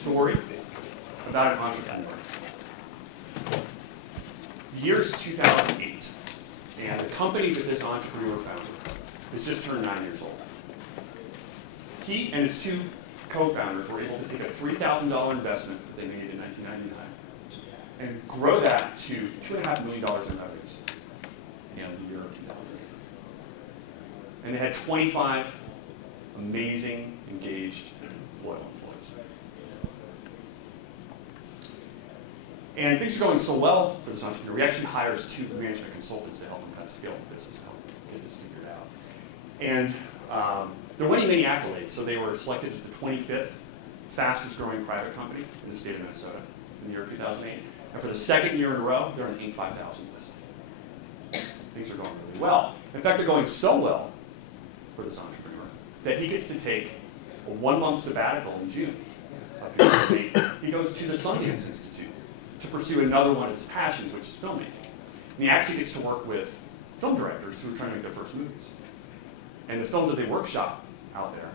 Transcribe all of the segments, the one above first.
story about an entrepreneur. The year is 2008, and the company that this entrepreneur founded has just turned 9 years old. He and his two co-founders were able to take a $3,000 investment that they made in 1999 and grow that to $2.5 million in revenues in the year of 2008. And they had 25 amazing, engaged, loyal employees. And things are going so well for this entrepreneur, he actually hires 2 management consultants to help him kind of scale the business, to help get this figured out. And they're winning many accolades. So they were selected as the 25th fastest growing private company in the state of Minnesota in the year 2008. And for the second year in a row, they're on the Inc. 5000 list. Things are going really well. In fact, they're going so well for this entrepreneur that he gets to take a 1-month sabbatical in June of 2008. He goes to the Sundance Institute to pursue another one of his passions, which is filmmaking. And he actually gets to work with film directors who are trying to make their first movies. And the films that they workshop out there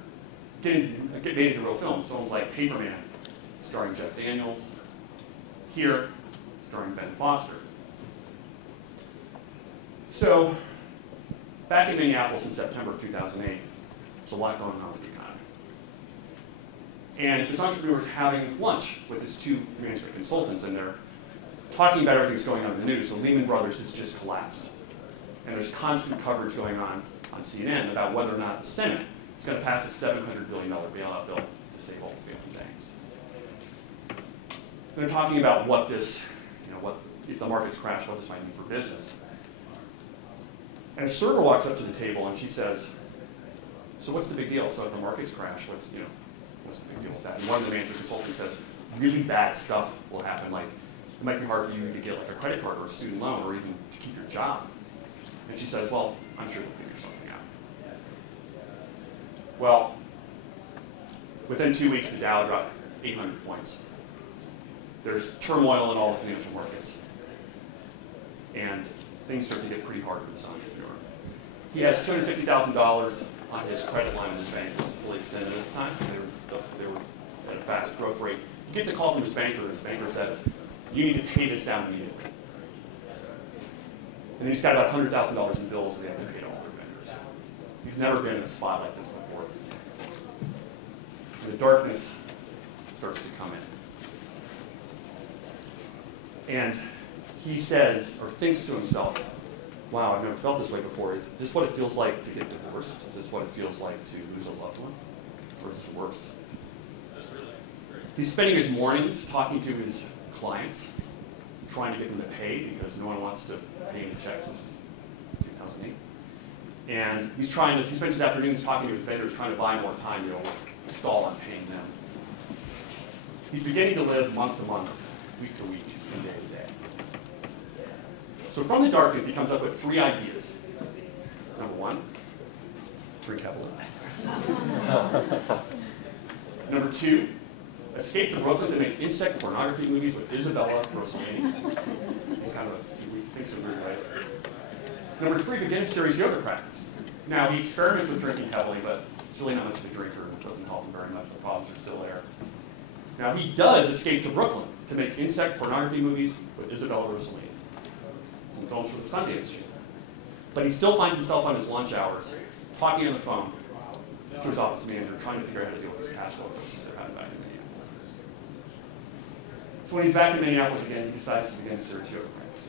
get made into real films. Films like Paperman, starring Jeff Daniels. Here, starring Ben Foster. So, back in Minneapolis in September of 2008, there's a lot going on with the economy. And this entrepreneur is having lunch with his 2 management consultants, and they're talking about everything that's going on in the news. So Lehman Brothers has just collapsed. And there's constant coverage going on CNN about whether or not the Senate is going to pass a $700 billion bailout bill to save all the failing banks. And they're talking about what this, what if the markets crash, what this might mean for business. And a server walks up to the table and she says, "So what's the big deal? So if the markets crash, what's the big deal with that?" And one of the management consultants says, "Really bad stuff will happen. Like it might be hard for you to get like a credit card or a student loan or even to keep your job." And she says, "Well, I'm sure they'll figure something out." Well, within 2 weeks, the Dow dropped 800 points. There's turmoil in all the financial markets. And things start to get pretty hard for this entrepreneur. He has $250,000 on his credit line in his bank. It wasn't fully extended at the time. They were at a fast growth rate. He gets a call from his banker, and his banker says, "You need to pay this down immediately." And then he's got about $100,000 in bills that they have to pay to all their vendors. He's never been in a spot like this before. And the darkness starts to come in. And he says, or thinks to himself, "Wow, I've never felt this way before. Is this what it feels like to get divorced? Is this what it feels like to lose a loved one? Or is this worse?" He's spending his mornings talking to his clients, trying to get them to pay because no one wants to pay any checks. This is 2008. And he spends his afternoons talking to his vendors, trying to buy more time to stall on paying them. He's beginning to live month to month, week to week, and day to day. So from the darkness, he comes up with 3 ideas. Number 1, drink heavily. Number 2, escape to Brooklyn to make insect pornography movies with Isabella Rossellini. He's kind of he thinks in weird ways. Number 3, begin a serious yoga practice. Now, he experiments with drinking heavily, but he's really not much of a drinker. It doesn't help him very much. The problems are still there. Now, he does escape to Brooklyn to make insect pornography movies with Isabella Rossellini. Some films for the Sundance Channel. But he still finds himself on his lunch hours, talking on the phone to his office manager, trying to figure out how to deal with this cash flow crisis they're having back in Minneapolis. So when he's back in Minneapolis again, he decides to begin a serious yoga practice.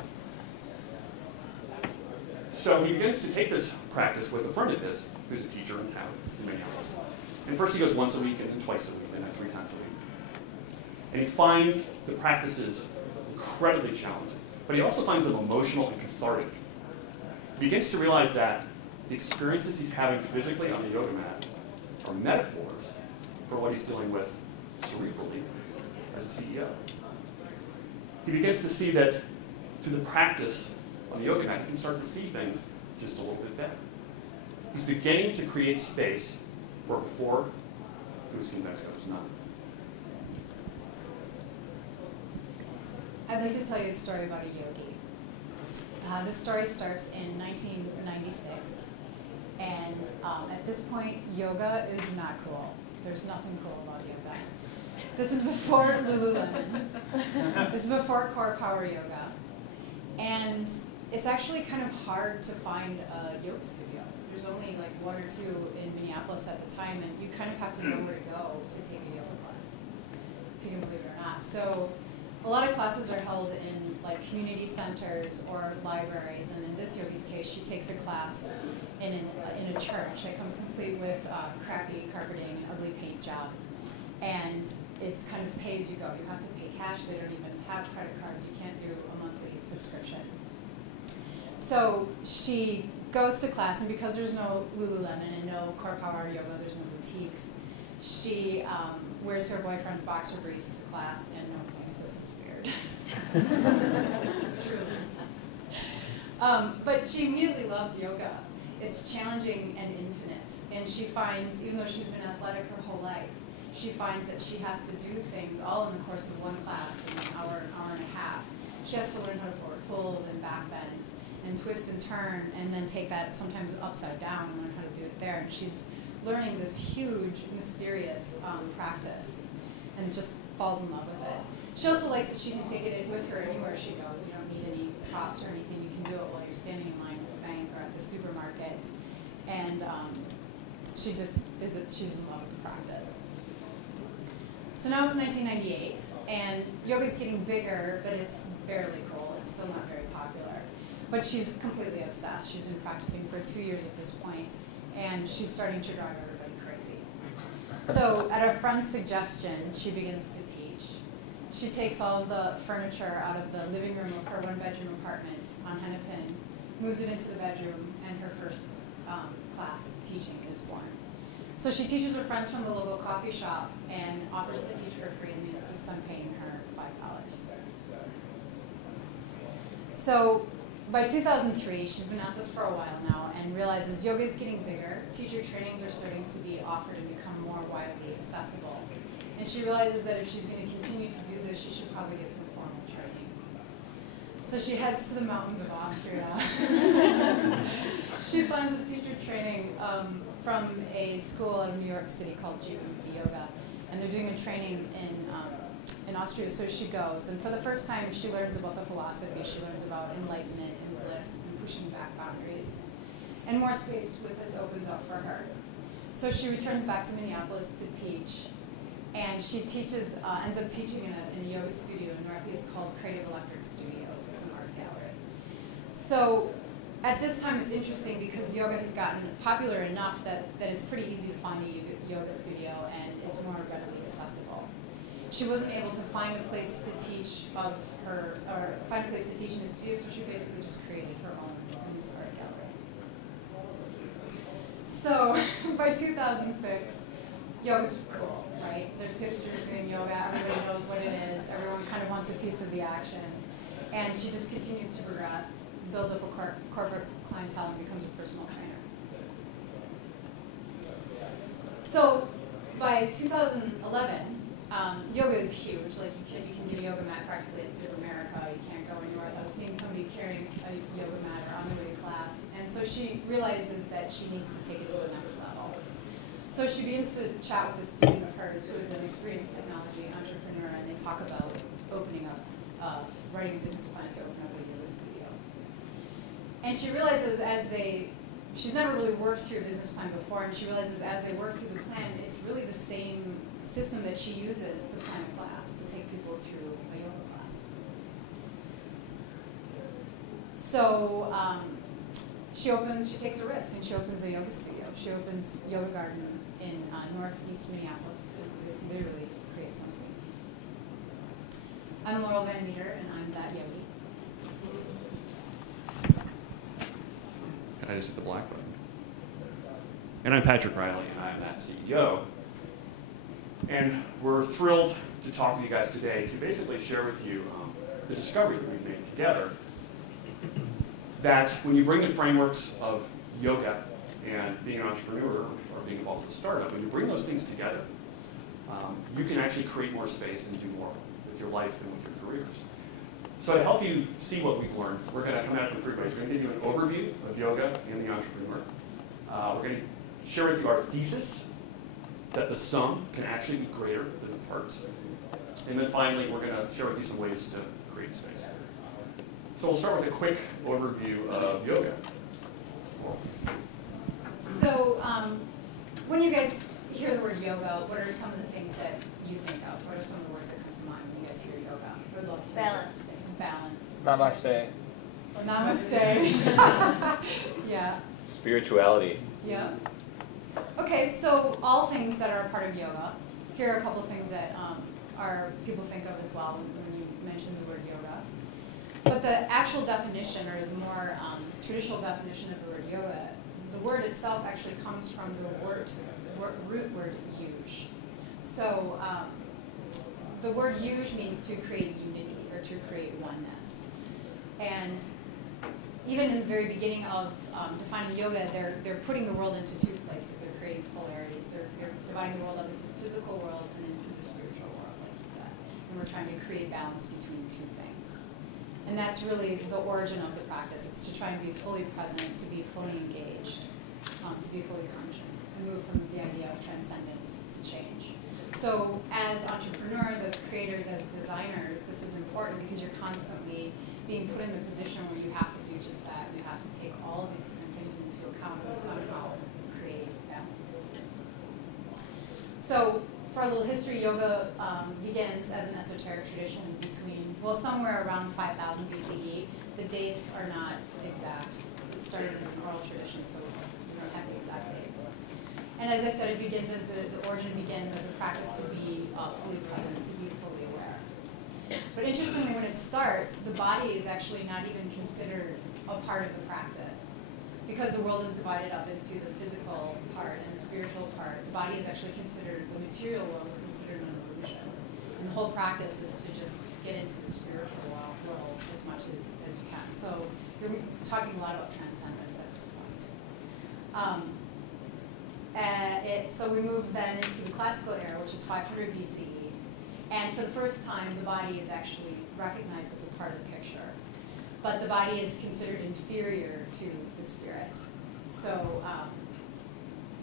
So he begins to take this practice with a friend of his, who's a teacher in town in Minneapolis. And first he goes once a week, and then twice a week, and then 3 times a week. And he finds the practices incredibly challenging, but he also finds them emotional and cathartic. He begins to realize that the experiences he's having physically on the yoga mat are metaphors for what he's dealing with cerebrally as a CEO. He begins to see that through the practice on the yoga mat, he can start to see things just a little bit better. He's beginning to create space where before he was convinced there was none. I'd like to tell you a story about a yogi. This story starts in 1996, and at this point, yoga is not cool. There's nothing cool about yoga. This is before Lululemon. This is before core power yoga. And it's actually kind of hard to find a yoga studio. There's only like one or two in Minneapolis at the time, and you kind of have to know where to go to take a yoga class, if you can believe it or not. So a lot of classes are held in like community centers or libraries, and in this yogi's case, she takes a class in a church that comes complete with crappy carpeting, ugly paint job. And it's kind of pay as you go. You have to pay cash. They don't even have credit cards. You can't do a monthly subscription. So she goes to class, and because there's no Lululemon and no core power yoga, there's no boutiques, she wears her boyfriend's boxer briefs to class, and no one thinks this is weird. Truly. But she immediately loves yoga. It's challenging and infinite. And she finds, even though she's been athletic her whole life, she finds that she has to do things all in the course of one class in an hour and a half. She has to learn how to forward fold and back bend and twist and turn, and then take that sometimes upside down and learn how to do it there. And she's learning this huge, mysterious practice, and just falls in love with it. She also likes that she can take it with her anywhere she goes. You don't need any props or anything. You can do it while you're standing in line at the bank or at the supermarket. And she just she's in love with the practice. So now it's 1998, and yoga's getting bigger, but it's barely cool. It's still not very popular. But she's completely obsessed. She's been practicing for 2 years at this point, and she's starting to drive everybody crazy. So at a friend's suggestion, she begins to teach. She takes all of the furniture out of the living room of her one-bedroom apartment on Hennepin, moves it into the bedroom, and her first class teaching is born. So she teaches her friends from the local coffee shop and offers to teach for free, and they insist on paying her $5. So by 2003, she's been at this for a while now and realizes yoga is getting bigger. Teacher trainings are starting to be offered and become more widely accessible. And she realizes that if she's going to continue to do this, she should probably get some formal training. So she heads to the mountains of Austria. She finds a teacher training from a school out of New York City called GUD Yoga, and they're doing a training in Austria, so she goes. And for the first time, she learns about the philosophy. She learns about enlightenment and bliss and pushing back boundaries. And more space with this opens up for her. So she returns back to Minneapolis to teach, and she teaches, ends up teaching in a yoga studio in Northeast called Creative Electric Studios. It's an art gallery. So at this time, it's interesting because yoga has gotten popular enough that it's pretty easy to find a yoga studio, and it's more readily accessible. She wasn't able to find a place to teach in a studio, so she basically just created her own in this art gallery. So by 2006, yoga's cool, right? There's hipsters doing yoga, everybody knows what it is, everyone kind of wants a piece of the action, and she just continues to progress, builds up a corporate clientele, and becomes a personal trainer. So by 2011, yoga is huge. Like you can get a yoga mat practically at Super America. You can't go anywhere without seeing somebody carrying a yoga mat or on their way to class. And so she realizes that she needs to take it to the next level. So she begins to chat with a student of hers who is an experienced technology entrepreneur, and they talk about opening up, writing a business plan to open up a yoga studio. And she realizes she's never really worked through a business plan before, and she realizes as they work through the plan, it's really the same system that she uses to plan a class, to take people through a yoga class. So she takes a risk, and she opens a yoga studio. She opens Yoga Garden in northeast Minneapolis. It literally creates more space. I'm Laurel Van Meter, and I'm that Yogi. I just hit the black button. And I'm Patrick Riley, and I'm that CEO. And we're thrilled to talk with you guys today to basically share with you the discovery that we've made together, that when you bring the frameworks of yoga and being an entrepreneur or being involved in a startup, when you bring those things together, you can actually create more space and do more with your life and with your careers. So to help you see what we've learned, we're going to come at it from 3 ways. We're going to give you an overview of yoga and the entrepreneur. We're going to share with you our thesis that the sum can actually be greater than the parts. And then finally, we're going to share with you some ways to create space. So we'll start with a quick overview of yoga. So when you guys hear the word yoga, what are some of the things that you think of? What are some of the words that come to mind when you guys hear yoga? I would love to Balance. Balance. Namaste. Namaste. Yeah. Spirituality. Yeah. Okay, so all things that are a part of yoga. Here are a couple of things that people think of as well when you mention the word yoga. But the actual definition, or the more traditional definition of the word yoga, the word itself actually comes from the root word yuj. So the word yuj means to create unity or to create oneness. And even in the very beginning of defining yoga, they're putting the world into two places. They're creating polarities. They're dividing the world up into the physical world and into the spiritual world, like you said. And we're trying to create balance between two things. And that's really the origin of the practice. It's to try and be fully present, to be fully engaged, to be fully conscious, and move from the idea of transcendence to change. So as entrepreneurs, as creators, as designers, this is important because you're constantly being put in the position where you have to do just that. You have to take all of these different things into account and somehow create balance. So for a little history, yoga begins as an esoteric tradition between, well, somewhere around 5000 BCE. The dates are not exact. It started as an oral tradition, so we don't have the exact dates. And as I said, it begins as the origin begins as a practice to be fully present, to be fully aware. But interestingly, when it starts, the body is actually not even considered a part of the practice. Because the world is divided up into the physical part and the spiritual part, the body is actually considered, the material world is considered an illusion. And the whole practice is to just get into the spiritual world as much as you can. So you're talking a lot about transcendence at this point. So we move then into the classical era, which is 500 BCE. And for the first time, the body is actually recognized as a part of the picture. But the body is considered inferior to the spirit. So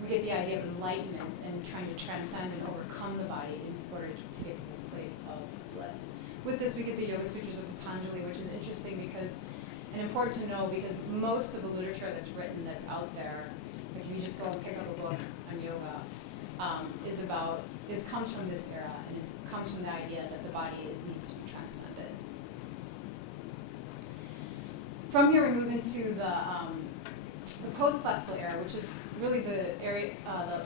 we get the idea of enlightenment and trying to transcend and overcome the body in order to get to this place of bliss. With this, we get the Yoga Sutras of Patanjali, which is interesting because, and important to know, because most of the literature that's written that's out there, like if you just go and pick up a book on yoga, comes from this era, and it comes from the idea that the body needs to be transcended. From here, we move into the post-classical era, which is really the era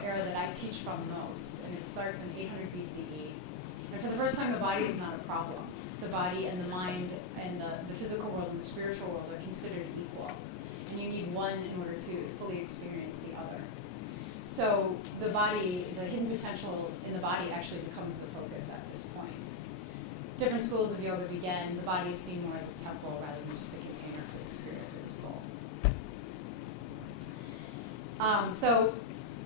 that I teach from most, and it starts in 800 BCE. And for the first time, the body is not a problem. The body and the mind and the physical world and the spiritual world are considered equal, and you need one in order to fully experience the other. So the body, the hidden potential in the body actually becomes the focus at this point. Different schools of yoga begin, the body is seen more as a temple rather than just a container for the spirit or the soul. So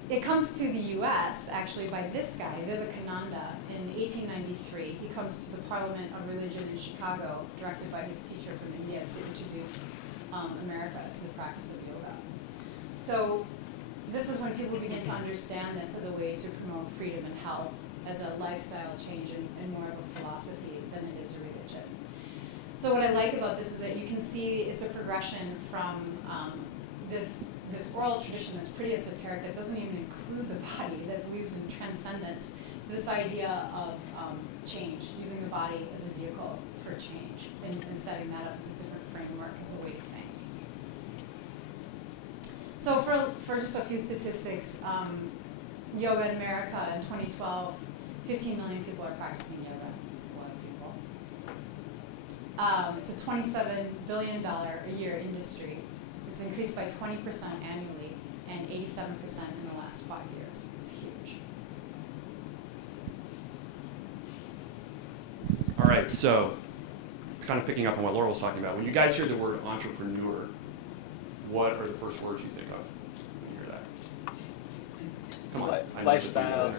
it comes to the US actually by this guy, Vivekananda, in 1893. He comes to the Parliament of Religion in Chicago, directed by his teacher from India to introduce America to the practice of yoga. So this is when people begin to understand this as a way to promote freedom and health, as a lifestyle change and more of a philosophy than it is a religion. So what I like about this is that you can see it's a progression from this oral tradition that's pretty esoteric, that doesn't even include the body, that believes in transcendence, to this idea of change, using the body as a vehicle for change, and setting that up as a different framework, as a way to think. So for just a few statistics, yoga in America in 2012, 15 million people are practicing yoga. It's a lot of people. It's a $27 billion a year industry. It's increased by 20% annually and 87% in the last 5 years. It's huge. All right, so kind of picking up on what Laura was talking about, when you guys hear the word entrepreneur, what are the first words you think of when you hear that? Come on. I know Lifestyle.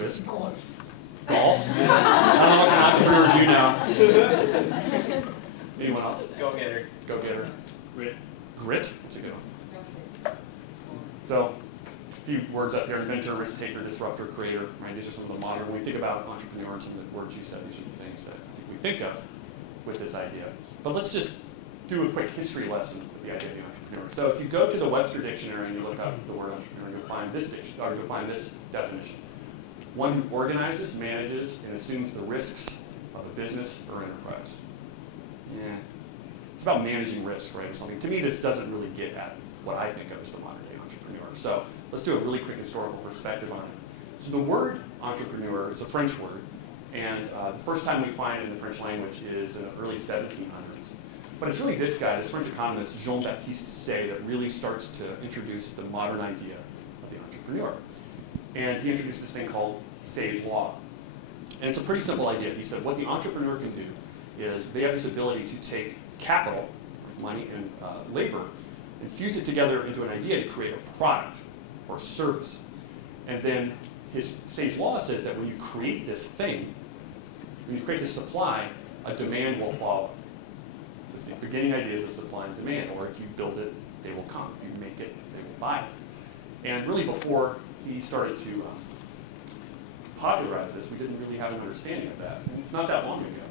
Risk. Golf. Golf? I don't know what kind of entrepreneurs you know. Anyone else? Go-getter. Go-getter. Grit. Grit? That's a good one. So, few words up here: inventor, risk taker, disruptor, creator. Right? These are some of the modern. When we think about entrepreneur and some of the words you said, these are the things that I think we think of with this idea. But let's just do a quick history lesson with the idea of the entrepreneur. So if you go to the Webster Dictionary and you look up the word entrepreneur, you'll find this you'll find this definition: one who organizes, manages, and assumes the risks of a business or enterprise. Yeah. It's about managing risk, right, or something. To me, this doesn't really get at what I think of as the modern day entrepreneur. So let's do a really quick historical perspective on it. So the word entrepreneur is a French word, and the first time we find it in the French language is in the early 1700s. But it's really this guy, this French economist, Jean-Baptiste Say, that really starts to introduce the modern idea of the entrepreneur. And he introduced this thing called Say's Law. And it's a pretty simple idea. He said what the entrepreneur can do is they have this ability to take capital, money, and labor, and fuse it together into an idea to create a product or a service. And then Say's Law says that when you create this thing, when you create this supply, a demand will follow. So it's the beginning ideas of supply and demand, or if you build it, they will come. If you make it, they will buy it. And really before he started to popularize this, we didn't really have an understanding of that. And it's not that long ago.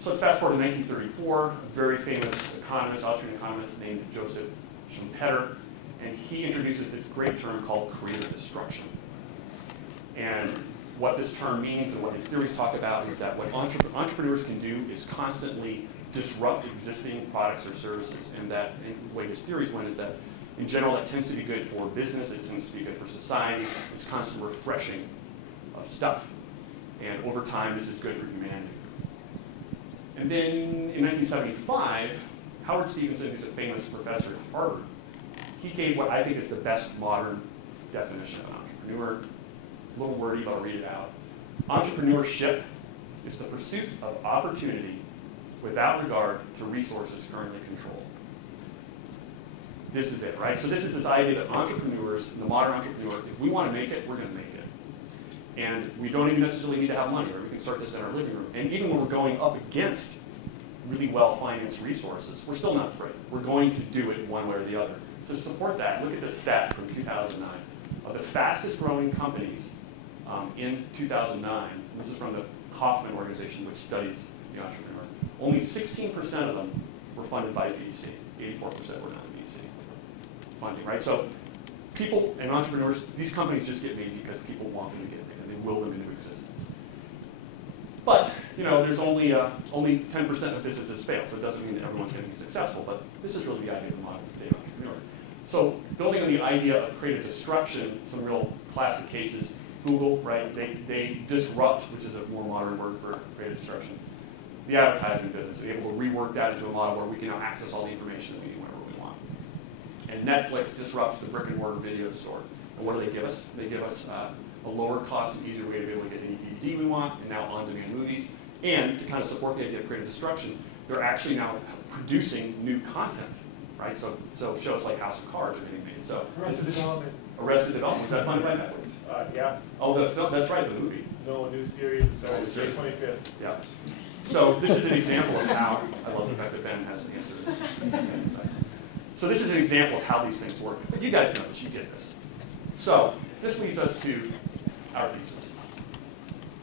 So let's fast forward to 1934, a very famous economist, Austrian economist named Joseph Schumpeter, and he introduces this great term called creative destruction. And what this term means and what his theories talk about is that what entrepreneurs can do is constantly disrupt existing products or services. And that, the way his theories went is that in general that tends to be good for business, it tends to be good for society, it's constant refreshing of stuff. And over time, this is good for humanity. And then in 1975, Howard Stevenson, who's a famous professor at Harvard, he gave what I think is the best modern definition of an entrepreneur. A little wordy, but I'll read it out. Entrepreneurship is the pursuit of opportunity without regard to resources currently controlled. This is it, right? So this is this idea that entrepreneurs, the modern entrepreneur, if we want to make it, we're going to make it. And we don't even necessarily need to have money, or we can start this in our living room. And even when we're going up against really well-financed resources, we're still not afraid. We're going to do it one way or the other. So to support that, look at this stat from 2009. Of the fastest growing companies in 2009, and this is from the Kauffman organization, which studies the entrepreneur, only 16% of them were funded by VC. 84% were non-VC funding, right? So people and entrepreneurs, these companies just get made because people want them to get made, and they will them into existence. But, you know, there's only 10% of businesses fail, so it doesn't mean that everyone's going to be successful, but this is really the idea of the modern day entrepreneur. So building on the idea of creative destruction, some real classic cases, Google, right, they disrupt, which is a more modern word for creative destruction, the advertising business. They're able to rework that into a model where we can now access all the information that we need whenever we want. And Netflix disrupts the brick and mortar video store. And what do they give us? They give us a lower cost and easier way to be able to get any DVD we want, and now on-demand movies. And to kind of support the idea of creative destruction, they're actually now producing new content, right? So shows like House of Cards are getting made. So Arrested Development. Arrested Development. Was that funded by Netflix? Yeah. Oh, the film, that's right, the movie. No, a new series. It's May 25th. Yeah. So this is an example of how, I love the fact that Ben has the answer. So this is an example of how these things work. But you guys know this, you get this. So this leads us to our thesis.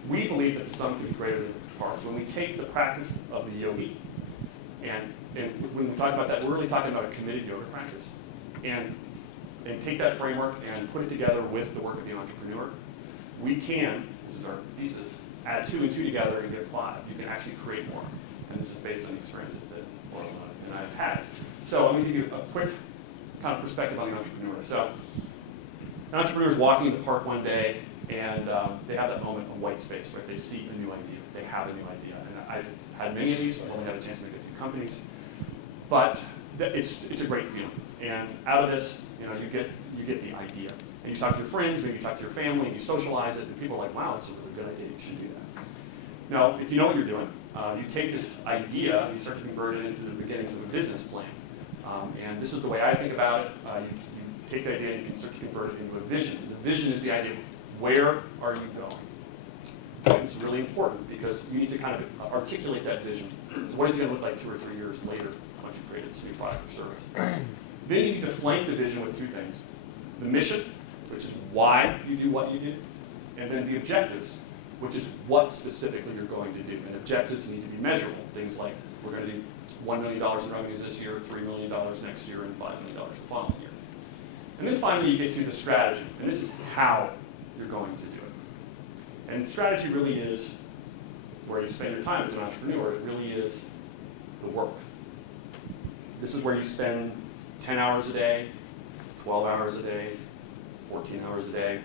We believe that the sum can be greater than the parts. When we take the practice of the yogi, and when we talk about that, we're really talking about a committed yoga practice. And take that framework and put it together with the work of the entrepreneur, we can, this is our thesis, add 2 and 2 together and get 5. You can actually create more. And this is based on the experiences that Laura and I have had. So I'm going to give you a quick kind of perspective on the entrepreneur. So an entrepreneur is walking in the park one day, and they have that moment of white space, right? They see a new idea. They have a new idea. And I've had many of these. I've only had a chance to make a few companies. But it's a great feeling. And out of this, you know, you get the idea. And you talk to your friends, maybe you talk to your family, and you socialize it, and people are like, wow, that's a really good idea. You should do that. Now, if you know what you're doing, you take this idea, you start to convert it into the beginnings of a business plan. And this is the way I think about it. You take the idea and you can start to convert it into a vision. The vision is the idea of where are you going? And it's really important because you need to kind of articulate that vision. So what is it going to look like 2 or 3 years later once you've created this new product or service? Then you need to flank the vision with 2 things. The mission, which is why you do what you do, and then the objectives, which is what specifically you're going to do. And objectives need to be measurable. Things like, we're going to do $1 million in revenues this year, $3 million next year, and $5 million the following year. And then finally you get to the strategy, and this is how you're going to do it. And strategy really is where you spend your time as an entrepreneur. It really is the work. This is where you spend 10 hours a day, 12 hours a day, 14 hours a day,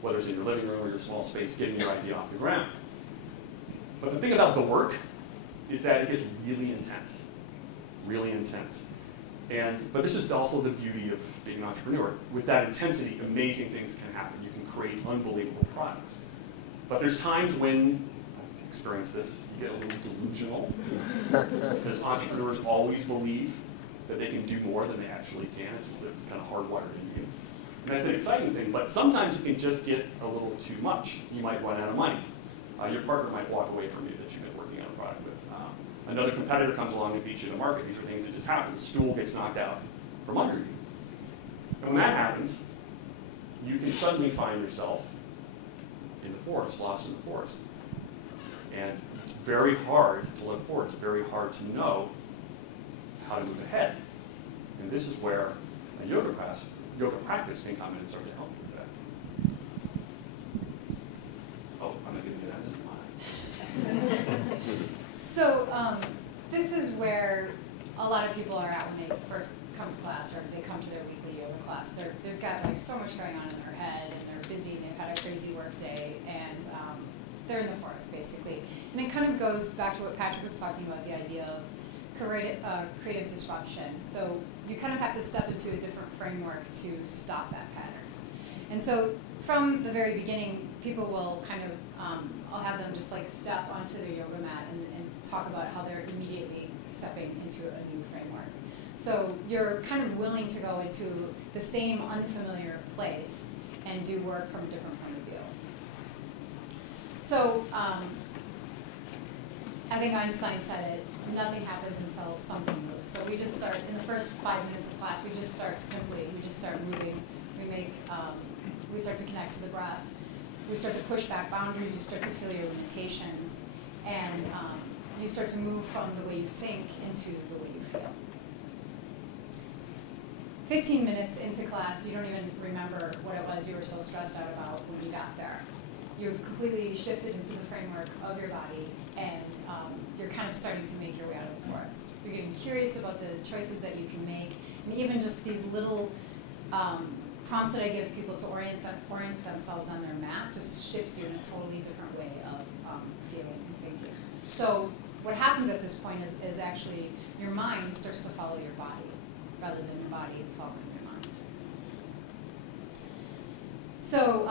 whether it's in your living room or your small space, getting your idea off the ground. But the thing about the work is that it gets really intense, really intense. But this is also the beauty of being an entrepreneur. With that intensity, amazing things can happen. You can create unbelievable products. But there's times when, I've experienced this, you get a little delusional, because entrepreneurs always believe that they can do more than they actually can. It's kind of hardwired into you. And that's an exciting thing, but sometimes you can just get a little too much. You might run out of money. Your partner might walk away from you that you've been working on a product with. Another competitor comes along and beats you in the market. These are things that just happen. The stool gets knocked out from under you. And when that happens, you can suddenly find yourself in the forest, lost in the forest. And it's very hard to look forward. It's very hard to know how to move ahead. And this is where a yoga practice can come in and start to help you with that. Oh, I'm not giving you that. This is mine. So this is where a lot of people are at when they first come to class, or they come to their weekly yoga class. They've got like so much going on in their head, and they're busy, and they've had a crazy work day, and they're in the forest basically. And it kind of goes back to what Patrick was talking about, the idea of creative disruption. So you kind of have to step into a different framework to stop that pattern. And so from the very beginning, people will kind of, I'll have them just like step onto their yoga mat and talk about how they're immediately stepping into a new framework. So you're kind of willing to go into the same unfamiliar place and do work from a different point of view. So I think Einstein said it, nothing happens until something moves. So we just start, in the first 5 minutes of class, we just start simply, we just start moving. We start to connect to the breath. We start to push back boundaries. You start to feel your limitations. And you start to move from the way you think into the way you feel. 15 minutes into class, you don't even remember what it was you were so stressed out about when you got there. You've completely shifted into the framework of your body, and you're kind of starting to make your way out of the forest. You're getting curious about the choices that you can make, and even just these little prompts that I give people to orient themselves on their mat just shifts you in a totally different way of feeling and thinking. So what happens at this point is actually your mind starts to follow your body rather than your body following your mind. So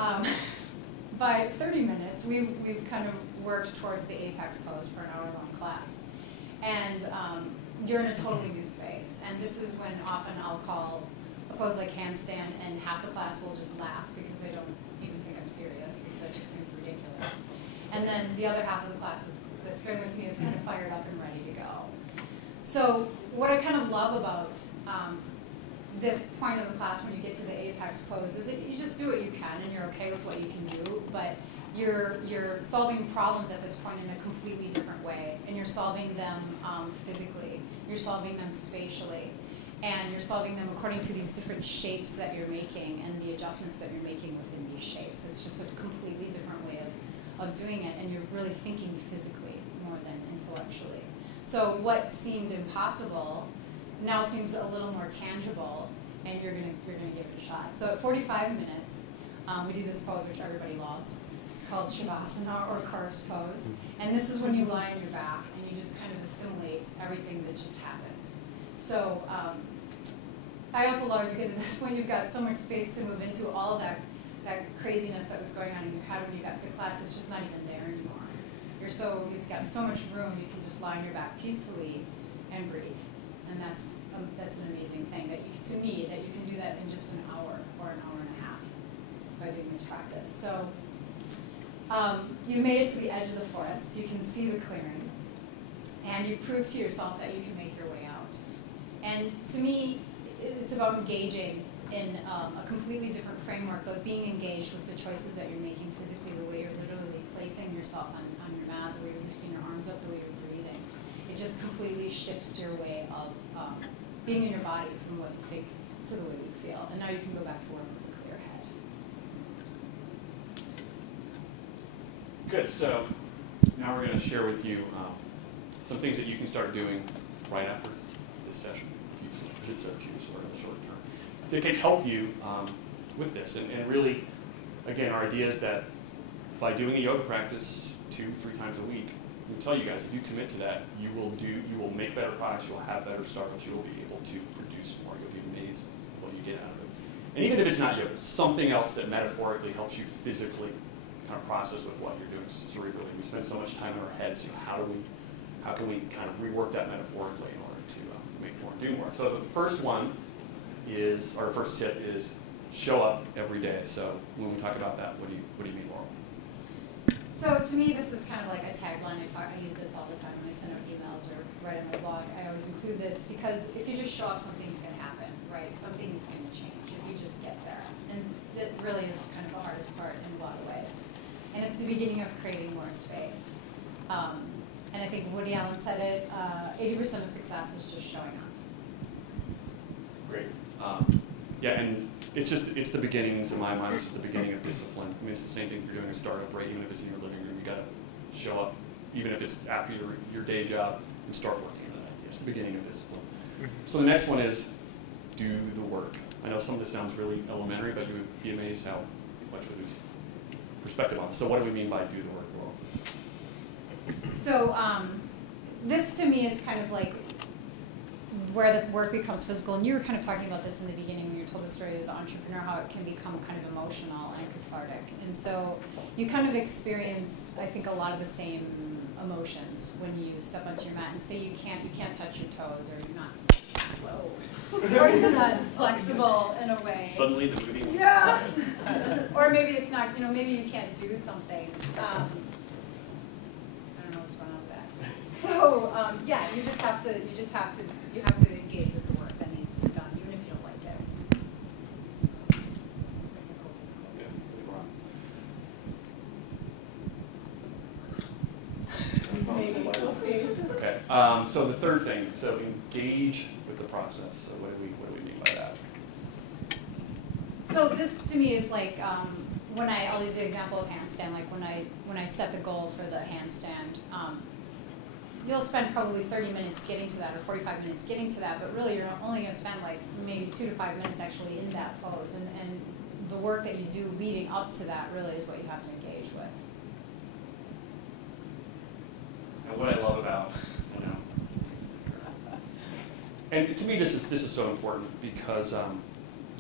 by 30 minutes, we've kind of worked towards the apex pose for an hour-long class. And you're in a totally new space. And this is when often I'll call a pose like handstand, and half the class will just laugh because they don't even think I'm serious, because that just seems ridiculous. And then the other half of the class that's been with me is kind of fired up and ready to go. So what I kind of love about this point of the class when you get to the apex pose is that you just do what you can, and you're okay with what you can do, but you're solving problems at this point in a completely different way, and you're solving them physically, you're solving them spatially, and you're solving them according to these different shapes that you're making and the adjustments that you're making within these shapes. It's just a completely different way of doing it, and you're really thinking physically more than intellectually. So what seemed impossible now seems a little more tangible, and you're gonna give it a shot. So at 45 minutes, we do this pose which everybody loves. It's called Shavasana, or Carves pose. And this is when you lie on your back and you just kind of assimilate everything that just happened. So I also love it because at this point you've got so much space to move into. All of that craziness that was going on in your head when you got to class is just not even there anymore. You've got so much room, you can just lie on your back peacefully and breathe. And that's an amazing thing, that to me, that you can do that in just an hour or an hour and a half by doing this practice. So you've made it to the edge of the forest. You can see the clearing. And you've proved to yourself that you can make your way out. And to me, it's about engaging in a completely different framework, but being engaged with the choices that you're making physically, the way you're literally placing yourself on your mat, the way you're lifting your arms up, the way you're breathing. It just completely shifts your way of being in your body from what you think to the way you feel. And now you can go back to work with a clear head. Good, so now we're going to share with you some things that you can start doing right after this session, if you should so choose, or in the short term, that can help you with this. And really, again, our idea is that by doing a yoga practice 2-3 times a week, I can tell you guys, if you commit to that, you will make better products, you'll have better startups, you'll be able to produce more, you'll be amazed what you get out of it. And even if it's not yoga, something else that metaphorically helps you physically kind of process with what you're doing cerebrally. We spend so much time in our heads, how can we kind of rework that metaphorically in order to make more and do more? So the first one is, or first tip is, show up every day. So when we talk about that, what do you mean, Laurel? So to me, this is kind of like a tagline. I use this all the time when I send out emails or write on my blog. I always include this because if you just show up, something's going to happen, right? Something's going to change if you just get there. And that really is kind of the hardest part in a lot of ways. And it's the beginning of creating more space. And I think Woody Allen said it, 80% of success is just showing up. Great. Yeah, and it's the beginnings in my mind. It's the beginning of discipline. I mean, it's the same thing if you're doing a startup, right? Even if it's in your living room, you got to show up, even if it's after your day job, and start working on that idea. It's the beginning of discipline. So the next one is do the work. I know some of this sounds really elementary, but you would be amazed how much we lose perspective on it. So what do we mean by do the work, Laurel? So this to me is kind of like where the work becomes physical. And you were kind of talking about this in the beginning when you told the story of the entrepreneur, how it can become kind of emotional and cathartic. And so you kind of experience, I think, a lot of the same emotions when you step onto your mat and say you can't touch your toes, or you're not, whoa, or you're not flexible in a way. Suddenly the movie. Yeah. Or maybe it's not, maybe you can't do something. I don't know what's going on with that. So yeah, you have to engage with the work that needs to be done, even if you don't like it. Maybe we'll see. Okay. So the third thing, so engage with the process. So what do we mean by that? So this to me is like I'll use the example of handstand. Like when I set the goal for the handstand, you'll spend probably 30 minutes getting to that, or 45 minutes getting to that. But really, you're only going to spend like maybe 2 to 5 minutes actually in that pose. And the work that you do leading up to that really is what you have to engage with. And what I love about, and to me this is so important because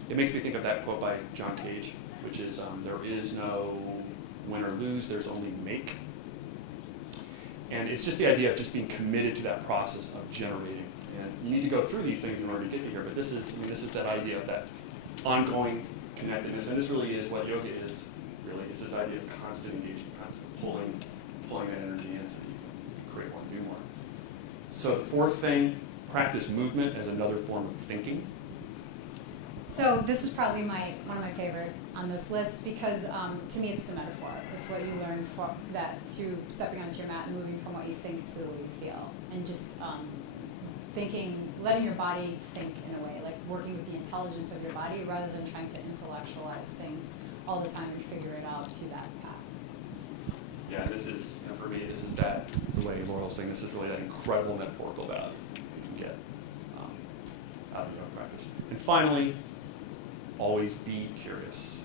it makes me think of that quote by John Cage, which is there is no win or lose, there's only make. And it's just the idea of just being committed to that process of generating. And you need to go through these things in order to get to here, but this is that idea of that ongoing connectedness, and this really is what yoga is, really. It's this idea of constant engagement, constant pulling that energy in so that you can create more and do more. So the fourth thing, practice movement as another form of thinking. So this is probably one of my favorite on this list because to me it's the metaphor. It's what you learn through stepping onto your mat and moving from what you think to what you feel, and just letting your body think in a way, like working with the intelligence of your body rather than trying to intellectualize things all the time and figure it out through that path. Yeah, this is, for me, this is that, the way Laurel's saying, this is really that incredible metaphorical value you can get out of yoga practice. And finally, always be curious.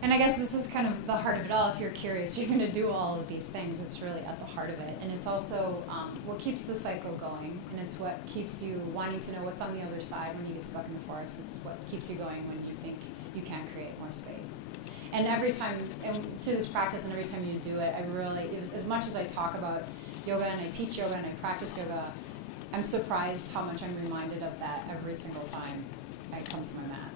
And I guess this is kind of the heart of it all. If you're curious, you're going to do all of these things. It's really at the heart of it. And it's also what keeps the cycle going. And it's what keeps you wanting to know what's on the other side when you get stuck in the forest. It's what keeps you going when you think you can't create more space. And every time, and through this practice and every time you do it, as much as I talk about yoga and I teach yoga and I practice yoga, I'm surprised how much I'm reminded of that every single time I come to my mat.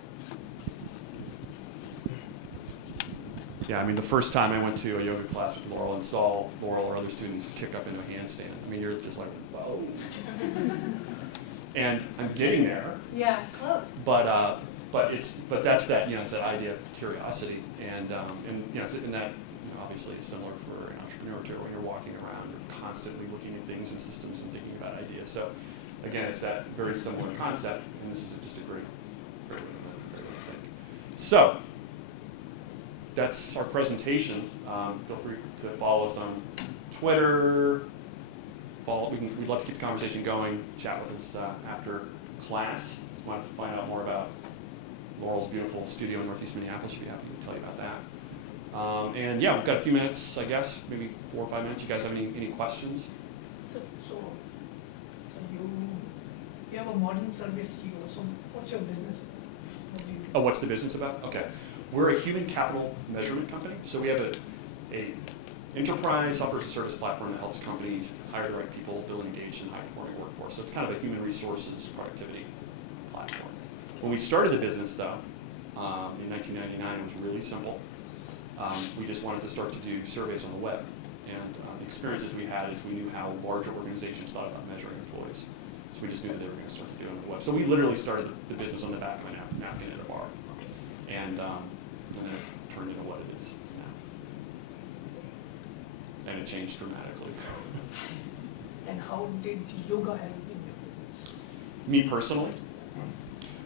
Yeah, I mean, the first time I went to a yoga class with Laurel and saw Laurel or other students kick up into a handstand, I mean, you're just like, whoa. And I'm getting there. Yeah, close. But that's that, you know, it's that idea of curiosity, and you know, and that, you know, obviously is similar for an entrepreneur too, when you're walking around, you're constantly looking at things and systems and thinking about ideas. So again, it's that very similar concept, and this is just a great way to think. So that's our presentation. Feel free to follow us on Twitter. We'd love to keep the conversation going. Chat with us after class. Want to find out more about Laurel's beautiful studio in Northeast Minneapolis, she'd be happy to tell you about that. And yeah, we've got a few minutes, I guess, maybe 4 or 5 minutes. You guys have any questions? So you have a modern service here. So what's your business? What do you do? Oh, what's the business about? Okay. We're a human capital measurement company. So we have a enterprise software as a service platform that helps companies hire the right people, build an engaged and high-performing workforce. So it's kind of a human resources productivity platform. When we started the business, though, in 1999, it was really simple. We just wanted to start to do surveys on the web. And the experiences we had is we knew how larger organizations thought about measuring employees. So we just knew that they were going to start to do it on the web. So we literally started the business on the back of a napkin at a bar. And then it turned into what it is now. And it changed dramatically. And how did yoga help in your business? Me personally?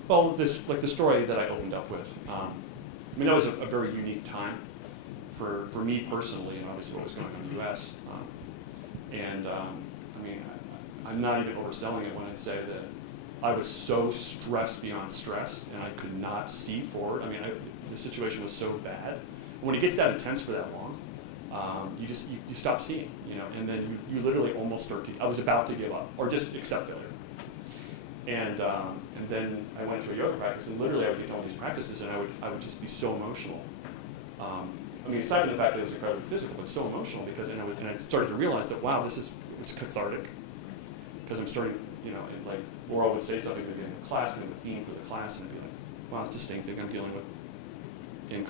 Well, like the story that I opened up with. I mean, that was a very unique time for me personally, and obviously what was going on in the U.S. I mean, I'm not even overselling it when I say that I was so stressed beyond stress, and I could not see forward. I mean, the situation was so bad. When it gets that intense for that long, you stop seeing, you know, and then you literally almost start to. I was about to give up or just accept failure. And then I went to a yoga practice, and literally I would get to all these practices, and I would just be so emotional. I mean, aside from the fact that it was incredibly physical, but so emotional because, and I started to realize that, wow, it's cathartic. Because I'm starting, you know, and like Laurel would say something maybe in the class, kind of a theme for the class, and I'd be like, wow, it's the same thing I'm dealing with in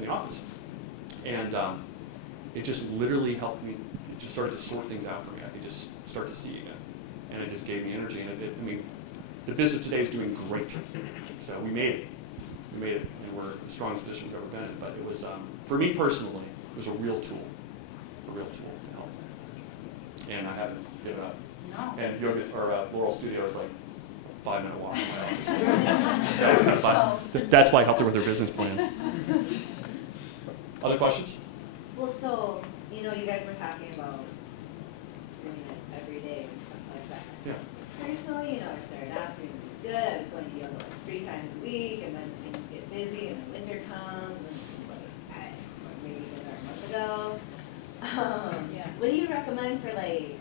the office. And it just literally helped me. It just started to sort things out for me. I could just start to see again. And it just gave me energy. And I mean, the business today is doing great. So we made it. We made it. And we're in the strongest position we've ever been in. But it was, for me personally, it was a real tool to help. And I haven't given up. No. And Yoga, or Laurel Studio is like a 5-minute walk from my office. That's kind of fun. That's why I helped her with her business plan. Other questions? Well, so, you know, you guys were talking about doing it every day and stuff like that. Yeah. Personally, you know, I started out doing good. I was going to yoga like 3 times a week, and then things get busy, and then winter comes, and like, maybe even a month ago. Yeah. What do you recommend for like,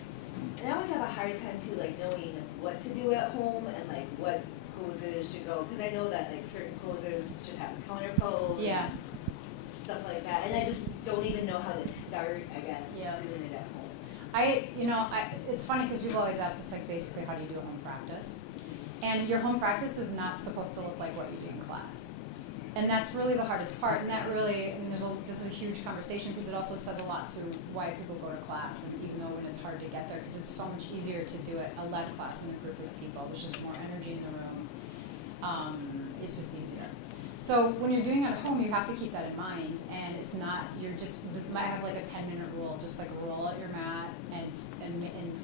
and I always have a hard time too, like knowing what to do at home and like what poses should go, because I know that like certain poses should have a counter pose. Yeah. Stuff like that, and I just don't even know how to start, I guess, Yeah. doing it at home. It's funny because people always ask us, like, basically, how do you do a home practice? And your home practice is not supposed to look like what you do in class. And that's really the hardest part, and that really, I mean, this is a huge conversation because it also says a lot to why people go to class, and even though when it's hard to get there, because it's so much easier to do it, a lead class in a group of people, there's just more energy in the room, it's just easier. So when you're doing it at home, you have to keep that in mind, and it's not, you might have like a 10-minute rule, just like roll out your mat and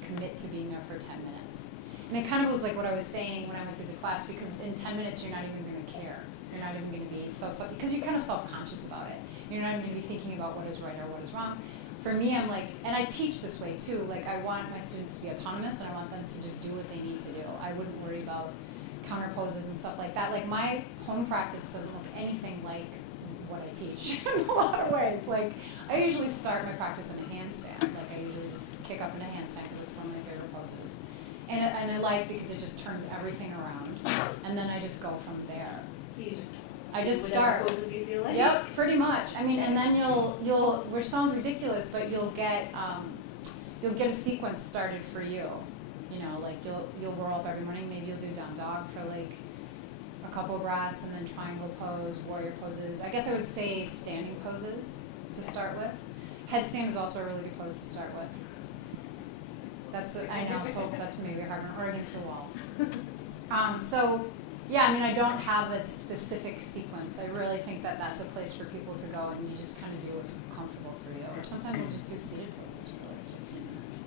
commit to being there for 10 minutes. And it kind of was like what I was saying when I went through the class, because in 10 minutes you're not even going to care. You're not even going to be because you're kind of self-conscious about it. You're not even going to be thinking about what is right or what is wrong. For me, I'm like, and I teach this way too, like I want my students to be autonomous, and I want them to just do what they need to do. I wouldn't worry about counter poses and stuff like that. Like my home practice doesn't look anything like what I teach in a lot of ways. Like I usually start my practice in a handstand. Like I usually just kick up in a handstand because it's one of my favorite poses. And I like because it just turns everything around, and then I just go from there. So you just I just start. Poses you feel like? Yep, pretty much. I mean, and then which sounds ridiculous, but you'll get a sequence started for you. You know, like you'll roll up every morning. Maybe you'll do down dog for like a couple of breaths, and then triangle pose, warrior poses. I guess I would say standing poses to start with. Headstand is also a really good pose to start with. That's what, I know, that's maybe a hard one, or against the wall. So, yeah, I mean, I don't have a specific sequence. I really think that that's a place for people to go, and you just kind of do what's comfortable for you. Or sometimes I'll just do seated poses for like 15 minutes.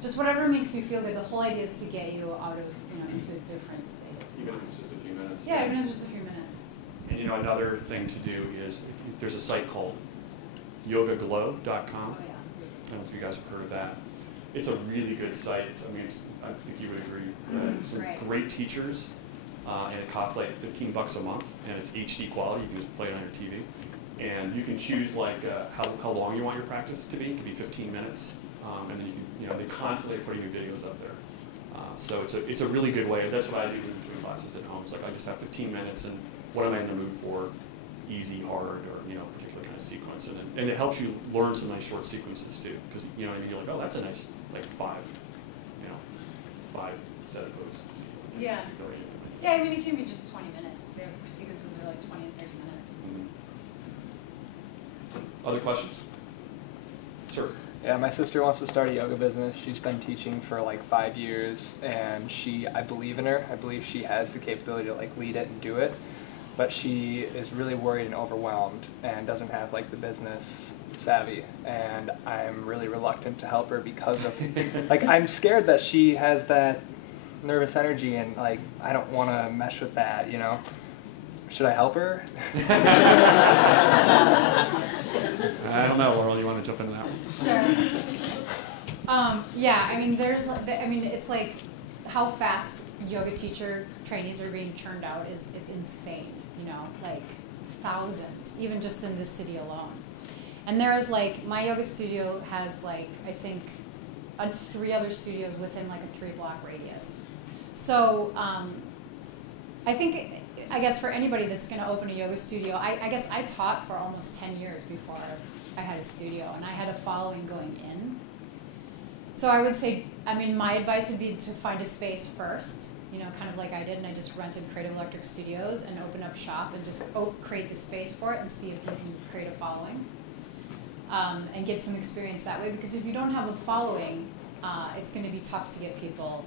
Just whatever makes you feel good. The whole idea is to get you out of, into a different state. Even if it's just a few minutes. Yeah, even if it's just a few minutes. And another thing to do is, there's a site called yogaglow.com. Oh, yeah. I don't know if you guys have heard of that. It's a really good site. I mean, I think you would agree. Some great teachers, and it costs like $15 a month, and it's HD quality. You can just play it on your TV, and you can choose like how long you want your practice to be. It could be 15 minutes, and then you can, they constantly are putting new videos up there. So it's a really good way. That's what I do in between classes at home. It's like I just have 15 minutes, and what am I in the mood for? Easy, hard, or particular kind of sequence, and it helps you learn some nice short sequences too, because you're like, oh, that's a nice like five set of those. Yeah. Yeah, I mean it can be just 20 minutes. Their sequences are like 20 and 30 minutes. Mm-hmm. Other questions? Sir. Yeah, my sister wants to start a yoga business. She's been teaching for like 5 years, and I believe in her. I believe she has the capability to like lead it and do it. But she is really worried and overwhelmed and doesn't have like the business savvy, and I'm really reluctant to help her because of like I'm scared that she has that nervous energy, and like I don't want to mesh with that, Should I help her? I don't know, Laurel, you want to jump into that one? Sure. Yeah, I mean it's like how fast yoga teacher trainees are being churned out it's insane, like thousands, even just in this city alone. And there's like, my yoga studio has like, I think 3 other studios within like a 3-block radius. So I guess for anybody that's gonna open a yoga studio, I guess I taught for almost 10 years before I had a studio, and I had a following going in. So I would say, my advice would be to find a space first, kind of like I did, and I just rented Creative Electric Studios and opened up shop and just create the space for it and see if you can create a following, and get some experience that way. Because if you don't have a following, it's going to be tough to get people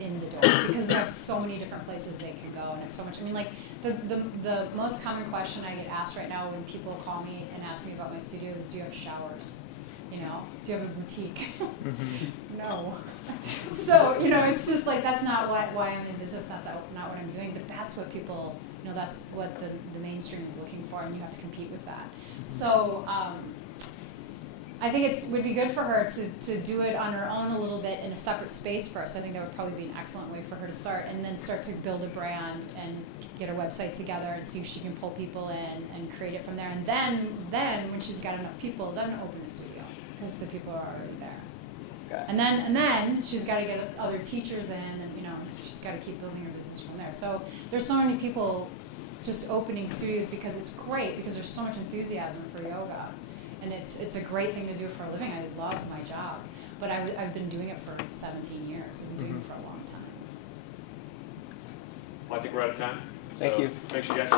in the door because they have so many different places they can go, and it's so much. Like the most common question I get asked right now when people call me and ask me about my studio is, do you have showers? Do you have a boutique? No. So, it's just like, that's not why I'm in business, that's not what I'm doing, but that's what people, that's what the mainstream is looking for, and you have to compete with that. So, I think it would be good for her to do it on her own a little bit in a separate space first. I think that would probably be an excellent way for her to start, and then start to build a brand and get her website together and see if she can pull people in and create it from there. And then when she's got enough people, then open a studio, because the people are already there. Okay. And then she's got to get other teachers in, and she's got to keep building her business from there. So there's so many people just opening studios because it's great, because there's so much enthusiasm for yoga. And it's a great thing to do for a living. I love my job. But I've been doing it for 17 years. I've been doing it for a long time. Well, I think we're out of time. Thank you. Thanks, you guys.